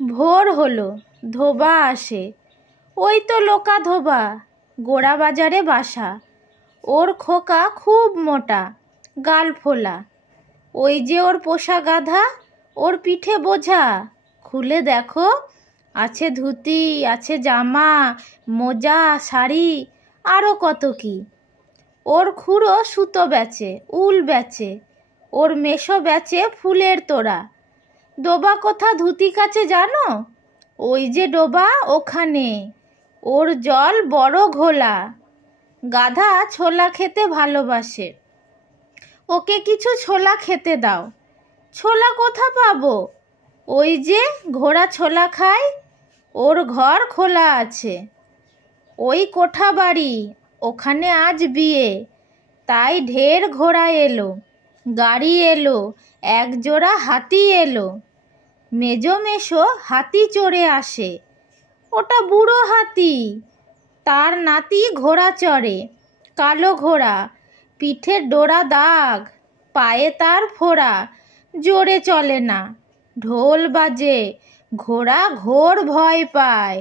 ভোর হলো, ধোবা আসে। ওই তো লোকা ধোবা, গোড়া বাজারে বাসা। ওর খোকা খুব মোটা, গাল ফোলা। ওই যে ওর পোষা গাধা, ওর পিঠে বোঝা। খুলে দেখো, আছে ধুতি, আছে জামা, মোজা, শাড়ি, আরও কত কি। ওর খুড়ো সুতো বেচে, উল বেচে। ওর মেশো বেচে ফুলের তোড়া। ডোবা কোথা ধুতি কাচে জানো? ওই যে ডোবা ওখানে, ওর জল বড় ঘোলা। গাধা ছোলা খেতে ভালোবাসে, ওকে কিছু ছোলা খেতে দাও। ছোলা কোথা পাবো? ওই যে ঘোড়া ছোলা খায়, ওর ঘর খোলা আছে। ওই কোঠা বাড়ি, ওখানে আজ বিয়ে, তাই ঢের ঘোড়া এলো, গাড়ি এলো, এক জোড়া হাতি এলো। মেজো মেশো হাতি চড়ে আসে, ওটা বুড়ো হাতি। তার নাতি ঘোড়া চড়ে, কালো ঘোড়া, পিঠের ডোরা দাগ, পায়ে তার ফোড়া। জোরে চলে না, ঢোল বাজে, ঘোড়া ঘোর ভয় পায়।